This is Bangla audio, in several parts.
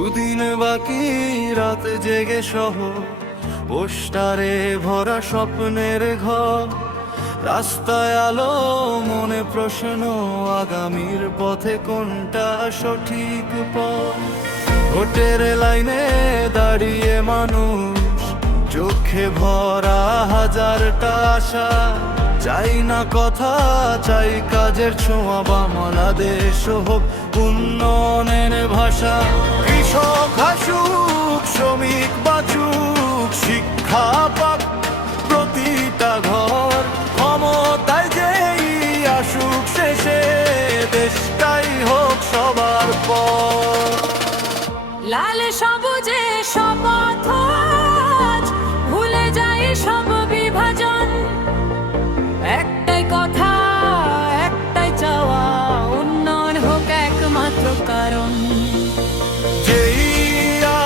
দুদিন বাকি, রাত জেগে শহর, পোস্টারে ভরা স্বপ্নের ঘর। রাস্তায় আলো, মনে প্রশ্ন, আগামীর পথে কোনটা সঠিক পথ। ভোটের লাইনে দাঁড়িয়ে মানুষ, চোখে ভরা হাজারটা আশা। চাই না কথা, চাই কাজের ছোঁয়া, বাংলাদেশ হোক উন্নয়নের ভাষা। কৃষক হাসুক, শ্রমিক বাঁচুক, শিক্ষা পাক প্রতিটা ঘর। ক্ষমতায় যেই আসুক, শেষে দেশটাই হোক সবার পর। লাল সবুজে শপথ আজ, ভুলে যাই সব বিভাজন। একটাই কথা, একটাই চাওয়া, উন্নয়ন হোক একমাত্র কারণ। যেই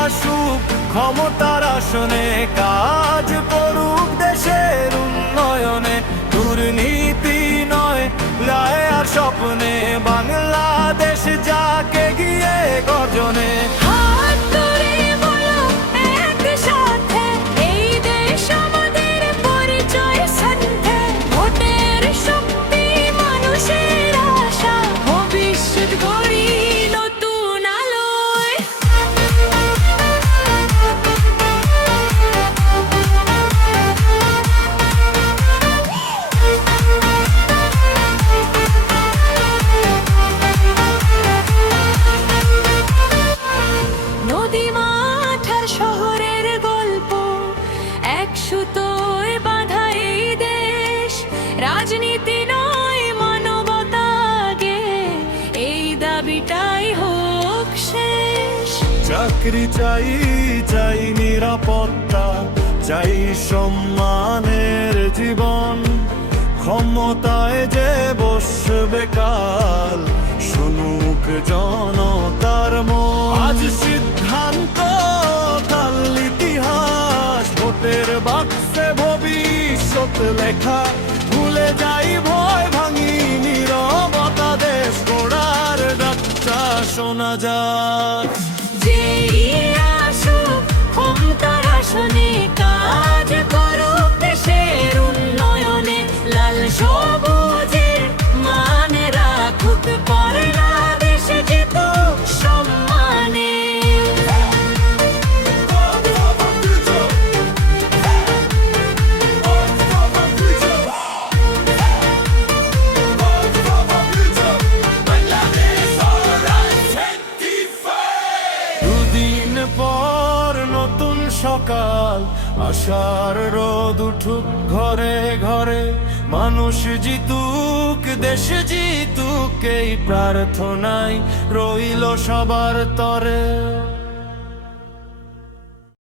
আসুক ক্ষমতার আসনে, কাজ করুক দেশের উন্নয়নে। দুর্নীতি নয় লাই আর স্বপ্নে, বাংলাদেশ যাকে গিয়ে গর্জনে। হাত ধরে বলো একসাথে, এই দেশ আমাদের পরিচয় সাথে। ভোটের শক্তি, মানুষের আশা, ভবিষ্যৎ গড়ি নতুন আলোয়। নদী মাঠ আর শহরের গল্প, এক সুতোয় বাঁধা এই দেশ। রাজনীতি নয়, মানবতা আগে, এই দাবিটাই হোক শেষ। চাকরি চাই, চাই নিরাপত্তা, চাই সম্মানের জীবন। ক্ষমতায় যে বসবে কাল, শুনুক জনতার মন। আজ সিদ্ধান্ত, কাল ইতিহাস, ভোটের বাক্সে ভবিষ্যৎ লেখা। ভুলে যাই ভয়, ভাঙি নীরবতা, দেশ গড়ার ডাকটা শোনা যাক। যেই আসুক ক্ষমতার আসনে, কাজ করুক দেশের উন্নয়নে। লাল সবুজের মানে রাখুক, বাংলাদেশ জিতুক সম্মানে। দুদিন পর নতুন সকাল, আশার রোদ উঠুক ঘরে ঘরে। মানুষ জিতুক, দেশ জিতুক, এই প্রার্থনাই রইল সবার তরে।